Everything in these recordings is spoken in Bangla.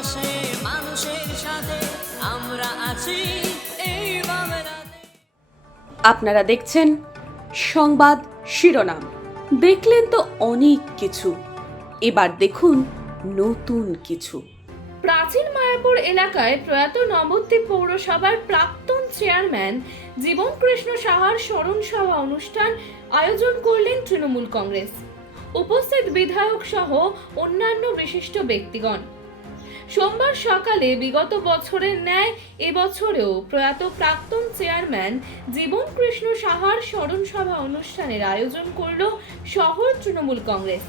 পাশে মানুষের সাথে আমরা আছি এই বাংলাতে। আপনারা দেখছেন সংবাদ শিরোনাম। দেখলেন তো অনেক কিছু, এবার দেখুন নতুন কিছু। প্রাচীন মায়াপুর এলাকায় প্রয়াত নবদ্বীপ পৌরসভার প্রাক্তন চেয়ারম্যান জীবন কৃষ্ণ সাহার স্মরণ সভা অনুষ্ঠান আয়োজন করলেন তৃণমূল কংগ্রেস। উপস্থিত বিধায়ক সহ অন্যান্য বিশিষ্ট ব্যক্তিগণ। সোমবার সকালে বিগত বছরের ন্যায় এবছরেও প্রয়াত প্রাক্তন চেয়ারম্যান জীবন কৃষ্ণ সাহার স্মরণ সভা অনুষ্ঠানের আয়োজন করল শহর তৃণমূল কংগ্রেস।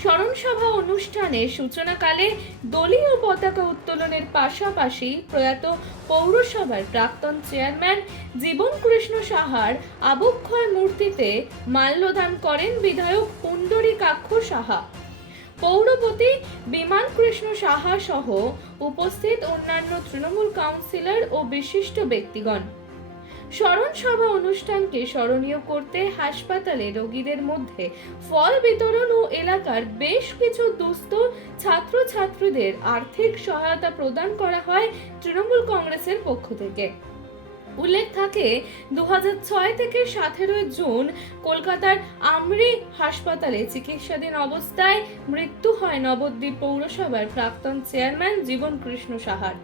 স্মরণ সভা অনুষ্ঠানের সূচনাকালে দলীয় পতাকা উত্তোলনের পাশাপাশি প্রয়াত পৌরসভার প্রাক্তন চেয়ারম্যান জীবন কৃষ্ণ সাহার আবক্ষয় মূর্তিতে মাল্যদান করেন বিধায়ক পুণ্ডরীকাক্ষ সাহা, পৌরপতি বিমান কৃষ্ণ সাহা সহ উপস্থিত অন্যান্য তৃণমূল কাউন্সিলর ও বিশিষ্ট ব্যক্তিগণ। স্মরণ সভা অনুষ্ঠানকে স্মরণীয় করতে হাসপাতালে রোগীদের মধ্যে ফল বিতরণ ও এলাকার বেশ কিছু দুস্থ ছাত্রছাত্রীদের আর্থিক সহায়তা প্রদান করা হয় তৃণমূল কংগ্রেসের পক্ষ থেকে। উল্লেখ থাকে 2006 থেকে 17 জুন কলকাতার আমরি হাসপাতালে চিকিৎসাধীন অবস্থায় মৃত্যু হয় নবদ্বীপ পৌরসভার প্রাক্তন চেয়ারম্যান জীবন কৃষ্ণ সাহার।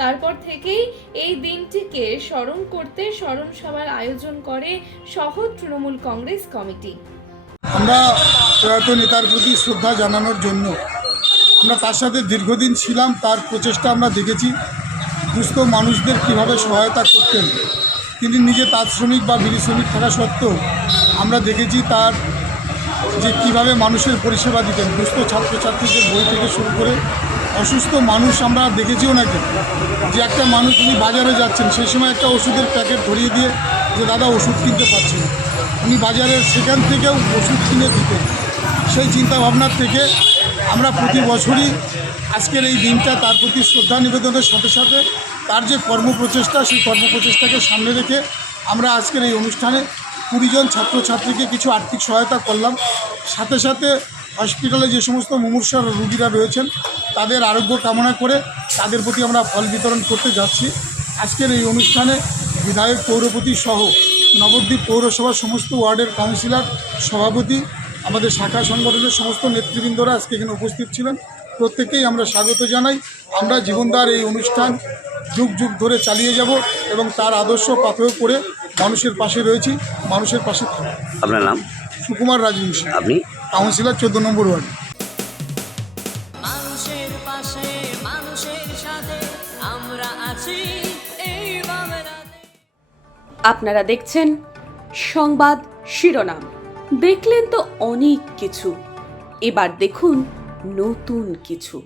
তারপর থেকেই এই দিনটিকে স্মরণ করতে স্মরণ সভার আয়োজন করে শহর তৃণমূল কংগ্রেস কমিটি। আমরা প্রয়াত নেতার প্রতি শ্রদ্ধা জানানোর জন্য আমরা তার সাথে দীর্ঘদিন ছিলাম, তার প্রচেষ্টা আমরা দেখেছি। দুস্থ মানুষদের কিভাবে সহায়তা করতেন, তিনি নিজে তাঁত শ্রমিক বা বিড়ি শ্রমিক থাকা সত্ত্বেও আমরা দেখেছি তার যে কিভাবে মানুষের পরিষেবা দিতেন। দুস্থ ছাত্রছাত্রীদের বই থেকে শুরু করে অসুস্থ মানুষ আমরা দেখেছি ওনাকে, যে একটা মানুষ উনি বাজারে যাচ্ছেন সেই সময় একটা ওষুধের প্যাকেট ধরিয়ে দিয়ে যে দাদা ওষুধ কিনতে পারছেন, উনি বাজারের সেখান থেকেও ওষুধ কিনে দিতেন। সেই চিন্তাভাবনার থেকে আমরা প্রতি বছরই আজকের এই দিনটা তার প্রতি শ্রদ্ধা নিবেদনের সাথে সাথে তার যে কর্মপ্রচেষ্টা, সেই কর্মপ্রচেষ্টাকে সামনে রেখে আমরা আজকের এই অনুষ্ঠানে 20 জন ছাত্রছাত্রীকে কিছু আর্থিক সহায়তা করলাম। সাথে সাথে হসপিটালে যে সমস্ত মুমূর্ষু রোগীরা রয়েছেন তাদের আরোগ্য কামনা করে তাদের প্রতি আমরা ফল বিতরণ করতে যাচ্ছি। আজকের এই অনুষ্ঠানে বিধায়ক, পৌরপতি সহ নবদ্বীপ পৌরসভার সমস্ত ওয়ার্ডের কাউন্সিলর, সভাপতি, আমাদের শাখা সংগঠনের সমস্ত নেতৃবৃন্দরা আজকে এখানে উপস্থিত ছিলেন। প্রত্যেককেই আমরা স্বাগত জানাই। আমরা জীবনদার এই অনুষ্ঠান যুগ যুগ ধরে চালিয়ে যাব এবং তার আদর্শ পাথেয় করে মানুষের পাশে রয়েছি, মানুষের পাশে থাকব। আপনার নাম? সুকুমার রাজবংশী, আপনি কাউন্সিলর 14 নম্বর ওয়ার্ড। মানুষের পাশে মানুষের সাথে আমরা আছি এই বাংলাতে। আপনারা দেখছেন সংবাদ শিরোনাম। দেখলেন তো অনেক কিছু, এবার দেখুন নতুন কিছু।